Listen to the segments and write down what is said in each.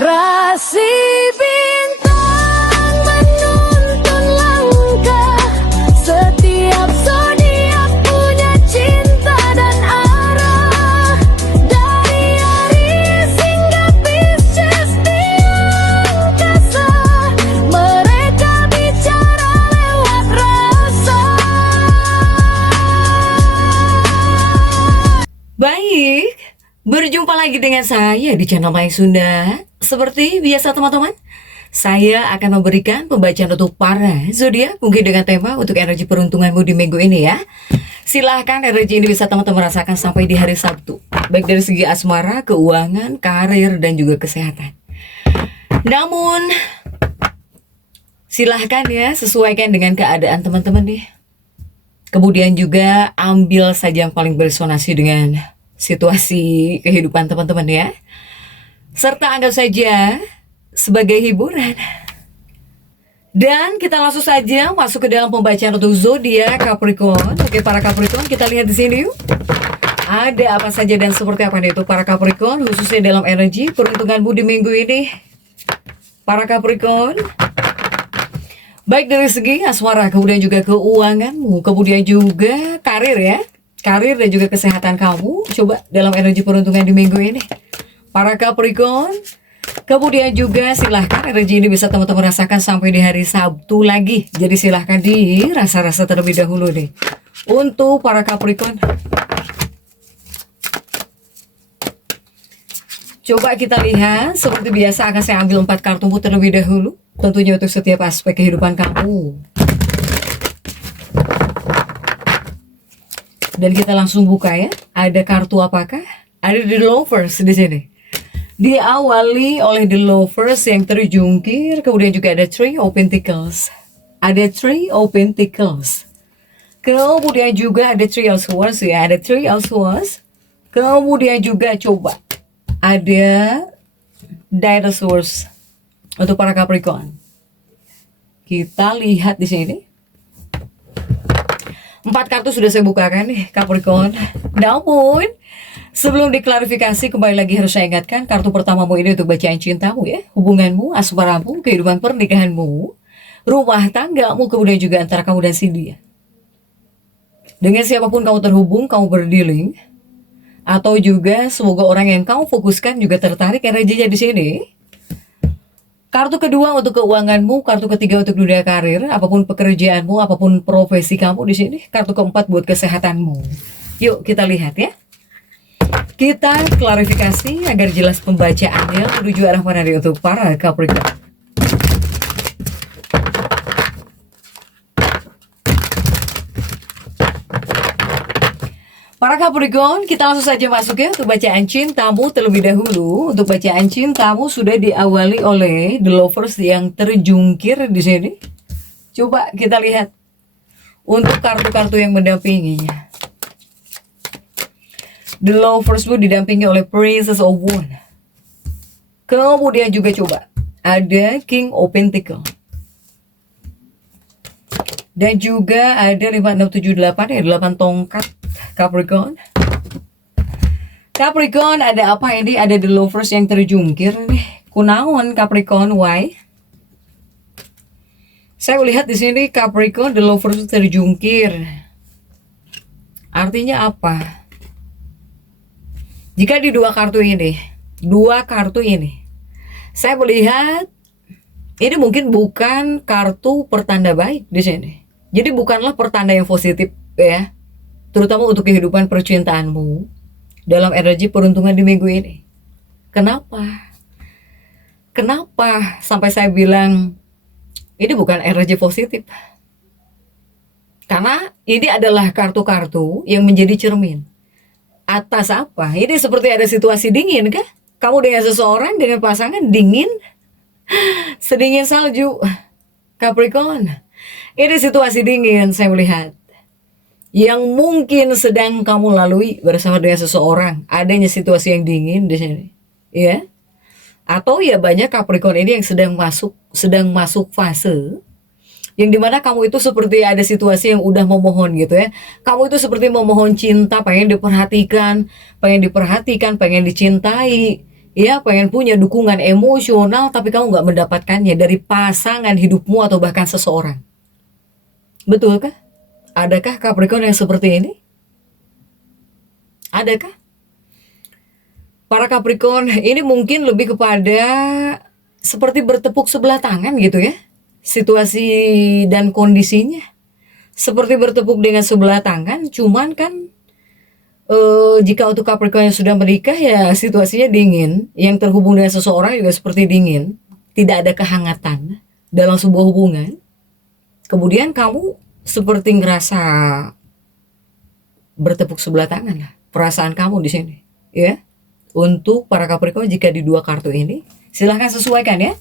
Rasi bintang menuntun langkah, setiap zodiak punya cinta dan arah. Dari Aries hingga Pisces di angkasa, mereka bicara lewat rasa. Baik, berjumpa lagi dengan saya di channel Mai Sunda. Seperti biasa teman-teman, saya akan memberikan pembacaan untuk para zodiak mungkin dengan tema untuk energi peruntunganmu di minggu ini ya. Silahkan energi ini bisa teman-teman rasakan sampai di hari Sabtu, baik dari segi asmara, keuangan, karir, dan juga kesehatan. Namun, silahkan ya sesuaikan dengan keadaan teman-teman nih. Kemudian juga ambil saja yang paling beresonansi dengan situasi kehidupan teman-teman ya. Serta anggap saja sebagai hiburan. Dan kita langsung saja masuk ke dalam pembacaan untuk zodiak Capricorn. Oke, para Capricorn, kita lihat di sini yuk. Ada apa saja dan seperti apa itu para Capricorn, khususnya dalam energi peruntunganmu di minggu ini. Para Capricorn, baik dari segi asmara, kemudian juga keuanganmu, kemudian juga karir ya. Karir dan juga kesehatan kamu. Coba dalam energi peruntungan di minggu ini para Capricorn. Kemudian juga silahkan energi ini bisa teman-teman rasakan sampai di hari Sabtu lagi. Jadi silahkan dirasa-rasa terlebih dahulu nih untuk para Capricorn. Coba kita lihat, seperti biasa akan saya ambil 4 kartu terlebih dahulu, tentunya untuk setiap aspek kehidupan kamu. Dan kita langsung buka ya. Ada kartu apakah? Ada The Lovers di sini. Diawali oleh The Lovers yang terjungkir, kemudian juga ada Three of Pentacles. Ada Three of Pentacles. Kemudian juga ada Three of Swords ya, ada Three of Swords. Kemudian juga coba ada Knight of Swords untuk para Capricorn. Kita lihat di sini. 4 kartu sudah saya bukakan nih Capricorn. Namun sebelum diklarifikasi, kembali lagi harus saya ingatkan, kartu pertamamu ini untuk bacaan cintamu ya, hubunganmu, asmaramu, kehidupan pernikahanmu, rumah tanggamu, kemudian juga antara kamu dan si dia. Dengan siapapun kamu terhubung, kamu berdealing, atau juga semoga orang yang kamu fokuskan juga tertarik energinya di sini. Kartu kedua untuk keuanganmu, kartu ketiga untuk dunia karir, apapun pekerjaanmu, apapun profesi kamu di sini. Kartu keempat buat kesehatanmu. Yuk kita lihat ya. Kita klarifikasi agar jelas pembacaannya menuju arah mana nih untuk para Capricorn. Para Capricorn, kita langsung saja masuk ya untuk bacaan cintamu terlebih dahulu. Untuk bacaan cintamu sudah diawali oleh The Lovers yang terjungkir di sini. Coba kita lihat untuk kartu-kartu yang mendampinginya. The Loversmu didampingi oleh Princess of Wands. Kemudian juga coba ada King of Pentacles. Dan juga ada 5, 6, 7, 8 ya, 8 tongkat Capricorn. Capricorn, ada apa ini? Ada The Lovers yang terjungkir nih. Kunaon Capricorn, why? Saya melihat di sini Capricorn, The Lovers terjungkir. Artinya apa? Jika di dua kartu ini, saya melihat ini mungkin bukan kartu pertanda baik di sini. Jadi bukanlah pertanda yang positif ya, terutama untuk kehidupan percintaanmu dalam energi peruntungan di minggu ini. Kenapa? Kenapa sampai saya bilang ini bukan energi positif? Karena ini adalah kartu-kartu yang menjadi cermin. Atas apa? Ini seperti ada situasi dingin kah? Kamu dengan seseorang, dengan pasangan dingin, sedingin salju. Capricorn, ini situasi dingin saya melihat, yang mungkin sedang kamu lalui bersama dengan seseorang. Adanya situasi yang dingin di sini, ya. Atau ya banyak Capricorn ini yang sedang masuk fase yang dimana kamu itu seperti ada situasi yang udah memohon gitu ya. Kamu itu seperti memohon cinta, pengen diperhatikan, pengen dicintai, Ya, pengen punya dukungan emosional tapi kamu nggak mendapatkannya dari pasangan hidupmu atau bahkan seseorang. Betulkah? Adakah Capricorn yang seperti ini? Adakah? Para Capricorn ini mungkin lebih kepada seperti bertepuk sebelah tangan gitu ya. Situasi dan kondisinya. Seperti bertepuk dengan sebelah tangan, cuman kan jika untuk Capricorn yang sudah menikah ya situasinya dingin. Yang terhubung dengan seseorang juga seperti dingin. Tidak ada kehangatan dalam sebuah hubungan. Kemudian kamu seperti ngerasa bertepuk sebelah tangan lah. Perasaan kamu di sini. Ya. Untuk para Capricorn jika di dua kartu ini, silahkan sesuaikan ya.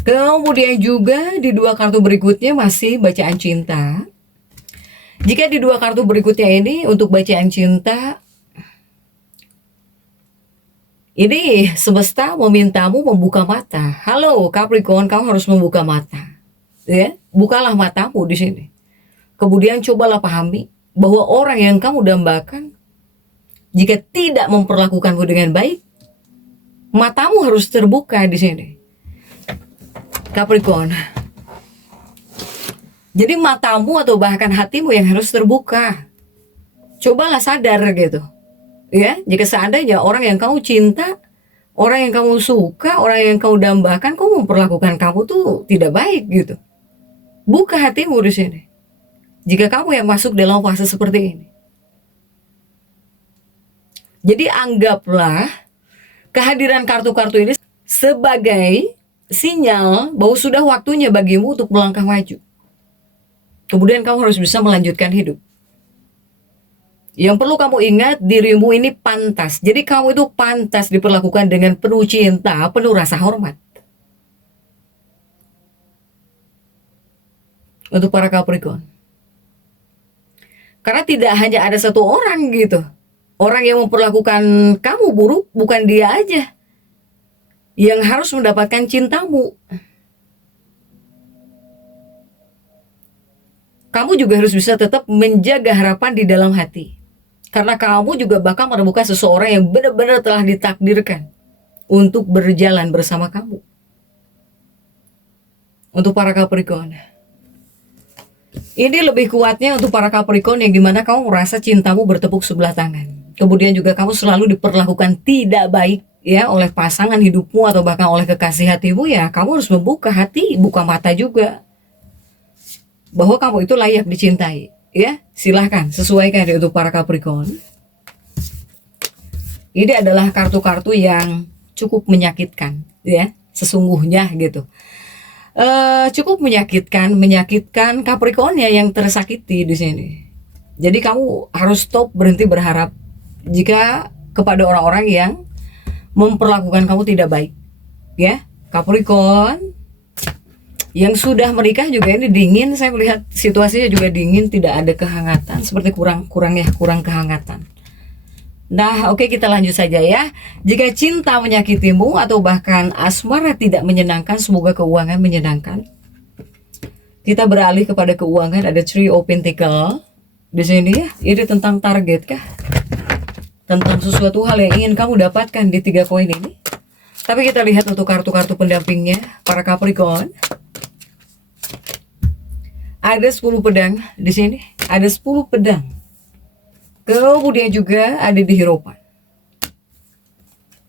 Kemudian juga di dua kartu berikutnya masih bacaan cinta. Jika di dua kartu berikutnya ini untuk bacaan cinta, ini semesta memintamu membuka mata. Halo Capricorn, kamu harus membuka mata. Ya, bukalah matamu di sini. Kemudian cobalah pahami bahwa orang yang kamu dambakan jika tidak memperlakukanmu dengan baik, matamu harus terbuka di sini. Capricorn. Jadi matamu atau bahkan hatimu yang harus terbuka. Cobalah sadar gitu. Ya, jika seandainya orang yang kamu cinta, orang yang kamu suka, orang yang kamu dambakan, kamu memperlakukan kamu tuh tidak baik gitu. Buka hatimu di sini. Jika kamu yang masuk dalam fase seperti ini. Jadi anggaplah kehadiran kartu-kartu ini sebagai sinyal bahwa sudah waktunya bagimu untuk melangkah maju. Kemudian kamu harus bisa melanjutkan hidup. Yang perlu kamu ingat, dirimu ini pantas. Jadi kamu itu pantas diperlakukan dengan penuh cinta, penuh rasa hormat. Untuk para Capricorn. Karena tidak hanya ada satu orang gitu. Orang yang memperlakukan kamu buruk bukan dia aja yang harus mendapatkan cintamu. Kamu juga harus bisa tetap menjaga harapan di dalam hati. Karena kamu juga bakal menemukan seseorang yang benar-benar telah ditakdirkan untuk berjalan bersama kamu. Untuk para Capricorn. Ini lebih kuatnya untuk para Capricorn yang dimana kamu merasa cintamu bertepuk sebelah tangan. Kemudian juga kamu selalu diperlakukan tidak baik ya oleh pasangan hidupmu atau bahkan oleh kekasih hatimu, ya kamu harus membuka hati, buka mata juga bahwa kamu itu layak dicintai. Ya, silahkan sesuaikan untuk para Capricorn. Ini adalah kartu-kartu yang cukup menyakitkan ya, sesungguhnya gitu. Cukup menyakitkan Capricornnya yang tersakiti di sini. Jadi kamu harus stop, berhenti berharap jika kepada orang-orang yang memperlakukan kamu tidak baik. Ya, Capricorn yang sudah menikah juga ini dingin, saya melihat situasinya juga dingin, tidak ada kehangatan, seperti kurang kehangatan. Nah, oke, kita lanjut saja ya. Jika cinta menyakitimu atau bahkan asmara tidak menyenangkan, semoga keuangan menyenangkan. Kita beralih kepada keuangan, ada Three of Pentacles di sini ya. Ini tentang target kah? Tentang sesuatu hal yang ingin kamu dapatkan di 3 koin ini. Tapi kita lihat untuk kartu-kartu pendampingnya para Capricorn. Ada 10 pedang di sini, ada 10 pedang. Kemudian juga ada di Hierophant.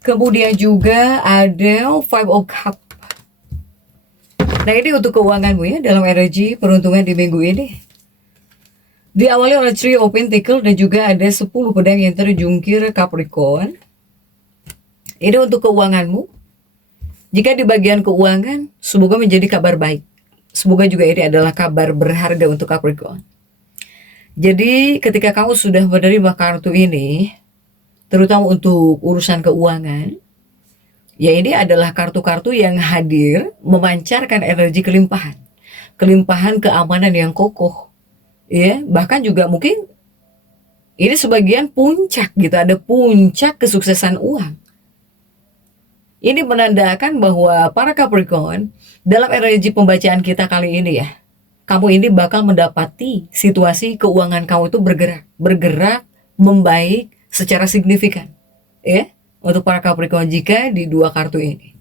Kemudian juga ada Five of Cups. Nah, ini untuk keuanganmu ya, dalam energi peruntungan di minggu ini. Diawali oleh Three of Pentacles dan juga ada 10 pedang yang terjungkir Capricorn. Ini untuk keuanganmu. Jika di bagian keuangan, semoga menjadi kabar baik. Semoga juga ini adalah kabar berharga untuk Capricorn. Jadi ketika kamu sudah menerima kartu ini, terutama untuk urusan keuangan, ya ini adalah kartu-kartu yang hadir memancarkan energi kelimpahan. Kelimpahan keamanan yang kokoh. Ya, bahkan juga mungkin ini sebagian puncak gitu, ada puncak kesuksesan uang. Ini menandakan bahwa para Capricorn dalam energi pembacaan kita kali ini ya, kamu ini bakal mendapati situasi keuangan kamu itu bergerak membaik secara signifikan. Ya, untuk para Capricorn jika di dua kartu ini.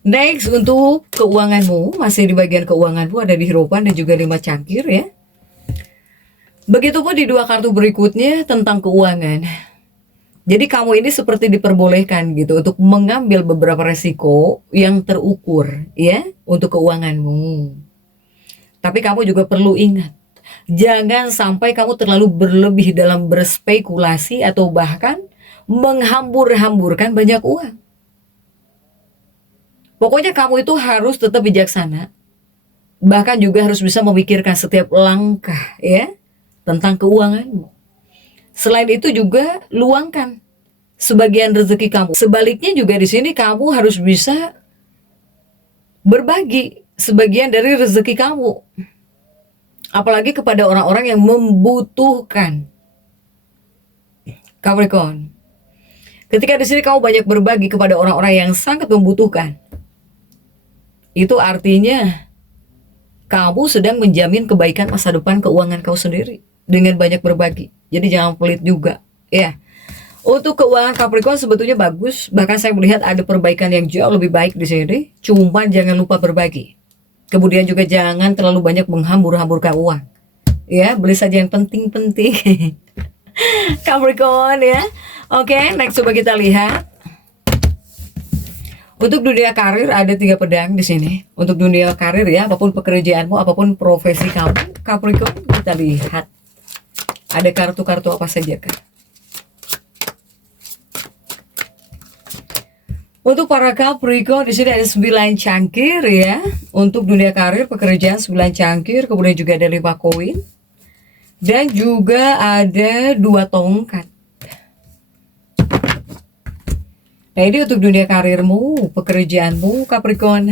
Next, untuk keuanganmu, masih di bagian keuanganmu ada di Hierophant dan juga 5 cangkir ya. Begitupun di dua kartu berikutnya tentang keuangan. Jadi kamu ini seperti diperbolehkan gitu untuk mengambil beberapa resiko yang terukur ya untuk keuanganmu. Tapi kamu juga perlu ingat, jangan sampai kamu terlalu berlebih dalam berspekulasi atau bahkan menghambur-hamburkan banyak uang. Pokoknya kamu itu harus tetap bijaksana. Bahkan juga harus bisa memikirkan setiap langkah ya tentang keuanganmu. Selain itu juga luangkan sebagian rezeki kamu. Sebaliknya juga di sini kamu harus bisa berbagi sebagian dari rezeki kamu. Apalagi kepada orang-orang yang membutuhkan. Capricorn. Ketika di sini kamu banyak berbagi kepada orang-orang yang sangat membutuhkan, itu artinya kamu sedang menjamin kebaikan masa depan keuangan kau sendiri dengan banyak berbagi. Jadi jangan pelit juga, ya. Untuk keuangan Capricorn sebetulnya bagus, bahkan saya melihat ada perbaikan yang jauh lebih baik di sini. Cuman jangan lupa berbagi. Kemudian juga jangan terlalu banyak menghambur-hamburkan uang. Ya, beli saja yang penting-penting. Capricorn ya. Oke, next coba kita lihat. Untuk dunia karir ada 3 pedang di sini. Untuk dunia karir ya, apapun pekerjaanmu, apapun profesi kamu, Capricorn, kita lihat. Ada kartu-kartu apa saja kan? Untuk para Capricorn di sini ada 9 cangkir ya. Untuk dunia karir, pekerjaan 9 cangkir, kemudian juga ada 5 koin. Dan juga ada 2 tongkat. Nah ini untuk dunia karirmu, pekerjaanmu Capricorn,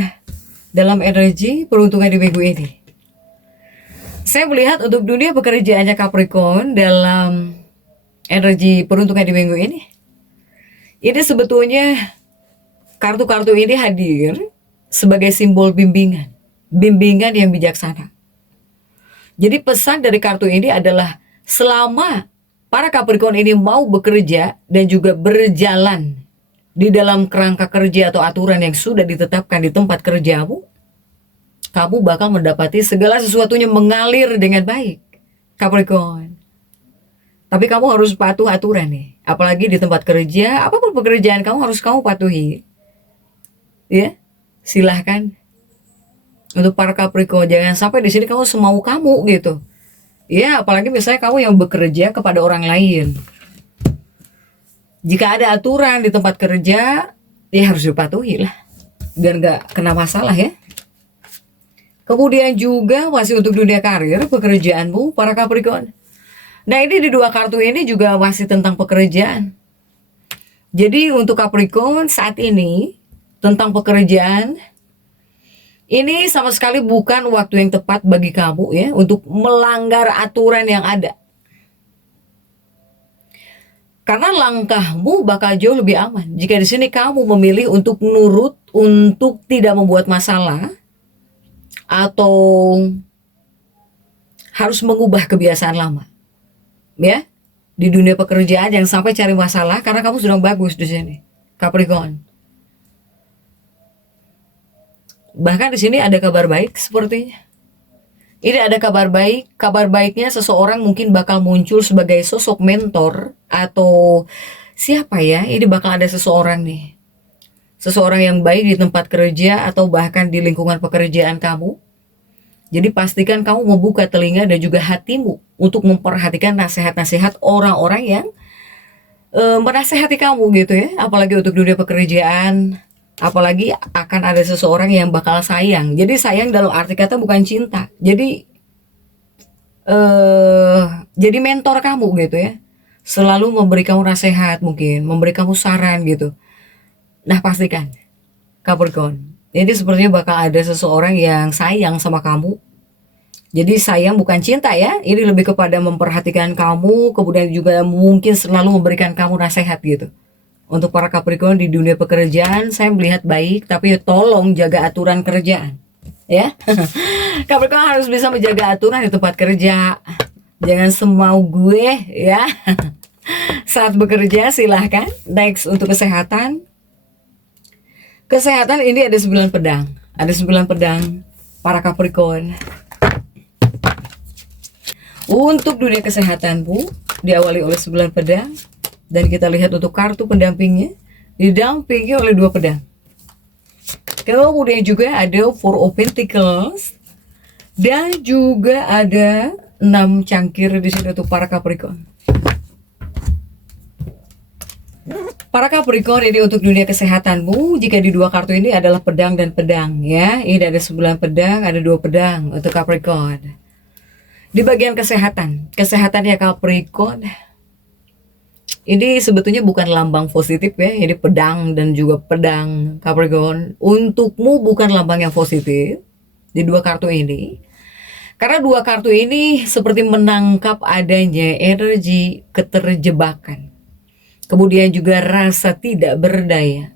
dalam energi peruntungan di minggu ini. Saya melihat untuk dunia pekerjaannya Capricorn dalam energi peruntungan di minggu ini sebetulnya kartu-kartu ini hadir sebagai simbol bimbingan, bimbingan yang bijaksana. Jadi pesan dari kartu ini adalah selama para Capricorn ini mau bekerja dan juga berjalan di dalam kerangka kerja atau aturan yang sudah ditetapkan di tempat kerjamu, kamu bakal mendapati segala sesuatunya mengalir dengan baik, Capricorn. Tapi kamu harus patuh aturan nih, apalagi di tempat kerja, apapun pekerjaan kamu harus kamu patuhi. Ya, silahkan. Untuk para Capricorn, jangan sampai di sini kamu semau kamu gitu. Ya, apalagi misalnya kamu yang bekerja kepada orang lain. Jika ada aturan di tempat kerja, ya harus dipatuhi lah, biar nggak kena masalah ya. Kemudian juga masih untuk dunia karir, pekerjaanmu, para Capricorn. Nah ini di 2 kartu ini juga masih tentang pekerjaan. Jadi untuk Capricorn saat ini, tentang pekerjaan, ini sama sekali bukan waktu yang tepat bagi kamu ya, untuk melanggar aturan yang ada. Karena langkahmu bakal jauh lebih aman jika di sini kamu memilih untuk nurut, untuk tidak membuat masalah, atau harus mengubah kebiasaan lama. Ya, di dunia pekerjaan jangan sampai cari masalah karena kamu sedang bagus di sini, Capricorn. Bahkan di sini ada kabar baik sepertinya. Ini ada kabar baik. Kabar baiknya seseorang mungkin bakal muncul sebagai sosok mentor atau siapa ya? Ini bakal ada seseorang nih. Seseorang yang baik di tempat kerja atau bahkan di lingkungan pekerjaan kamu. Jadi pastikan kamu membuka telinga dan juga hatimu untuk memperhatikan nasihat-nasihat orang-orang yang menasehati kamu gitu ya. Apalagi untuk dunia pekerjaan, apalagi akan ada seseorang yang bakal sayang. Jadi sayang dalam arti kata bukan cinta. Jadi mentor kamu gitu ya. Selalu memberi kamu nasihat mungkin, memberi kamu saran gitu. Nah pastikan Capricorn, jadi sepertinya bakal ada seseorang yang sayang sama kamu. Jadi sayang bukan cinta ya, ini lebih kepada memperhatikan kamu, kemudian juga mungkin selalu memberikan kamu nasihat gitu. Untuk para Capricorn di dunia pekerjaan, saya melihat baik, tapi tolong jaga aturan kerjaan ya. Capricorn harus bisa menjaga aturan di tempat kerja, jangan semau gue ya. Saat bekerja silahkan. Next untuk kesehatan. Kesehatan ini ada 9 pedang. Ada 9 pedang para Capricorn. Untuk dunia kesehatanmu diawali oleh 9 pedang. Dan kita lihat untuk kartu pendampingnya didampingi oleh 2 pedang. Kemudian juga ada Four of Pentacles. Dan juga ada 6 cangkir di sini untuk para Capricorn. Para Capricorn, ini untuk dunia kesehatanmu. Jika di 2 kartu ini adalah pedang dan pedang ya. Ini ada 9 pedang, ada 2 pedang untuk Capricorn. Di bagian kesehatan, kesehatannya Capricorn, ini sebetulnya bukan lambang positif ya. Ini pedang dan juga pedang Capricorn. Untukmu bukan lambang yang positif di 2 kartu ini. Karena 2 kartu ini seperti menangkap adanya energi keterjebakan. Kemudian juga rasa tidak berdaya.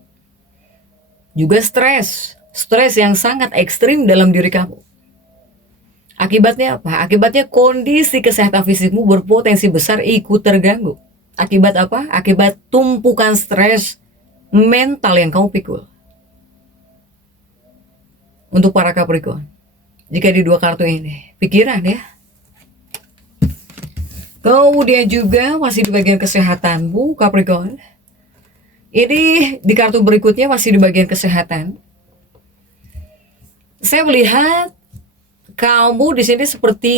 Juga stres. Stres yang sangat ekstrim dalam diri kamu. Akibatnya apa? Akibatnya kondisi kesehatan fisikmu berpotensi besar ikut terganggu. Akibat apa? Akibat tumpukan stres mental yang kamu pikul. Untuk para Capricorn. Jika di 2 kartu ini. Pikiran ya. Kemudian juga masih di bagian kesehatanmu Capricorn. Ini di kartu berikutnya masih di bagian kesehatan. Saya melihat kamu di sini seperti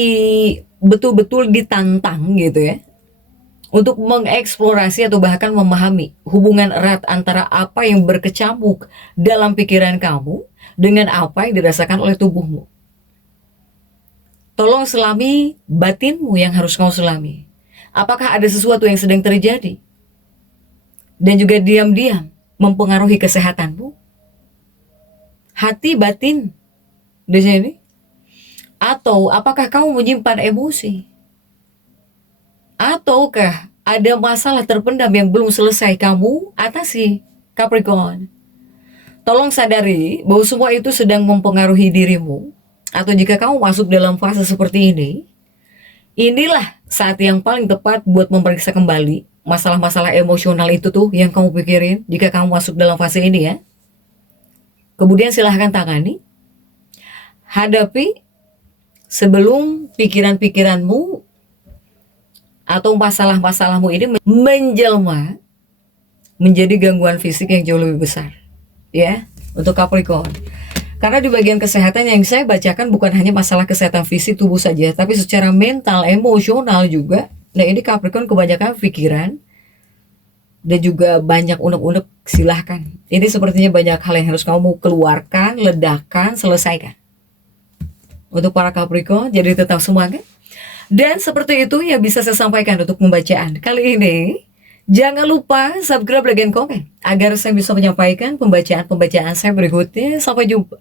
betul-betul ditantang gitu ya. Untuk mengeksplorasi atau bahkan memahami hubungan erat antara apa yang berkecamuk dalam pikiran kamu dengan apa yang dirasakan oleh tubuhmu. Tolong selami batinmu yang harus kau selami. Apakah ada sesuatu yang sedang terjadi? Dan juga diam-diam mempengaruhi kesehatanmu? Hati batin di sini? Atau apakah kamu menyimpan emosi? Ataukah ada masalah terpendam yang belum selesai kamu atasi Capricorn? Tolong sadari bahwa semua itu sedang mempengaruhi dirimu. Atau jika kamu masuk dalam fase seperti ini, inilah saat yang paling tepat buat memeriksa kembali masalah-masalah emosional itu tuh yang kamu pikirin jika kamu masuk dalam fase ini ya. Kemudian silahkan tangani, hadapi sebelum pikiran-pikiranmu atau masalah-masalahmu ini menjelma menjadi gangguan fisik yang jauh lebih besar ya untuk Capricorn. Karena di bagian kesehatan yang saya bacakan bukan hanya masalah kesehatan fisik tubuh saja, tapi secara mental, emosional juga. Nah ini Capricorn kebanyakan pikiran dan juga banyak unek-unek, silahkan. Ini sepertinya banyak hal yang harus kamu keluarkan, ledakan, selesaikan. Untuk para Capricorn, jadi tetap semangat. Dan seperti itu yang bisa saya sampaikan untuk pembacaan kali ini. Jangan lupa subscribe, like, dan komen agar saya bisa menyampaikan pembacaan-pembacaan saya berikutnya. Sampai jumpa.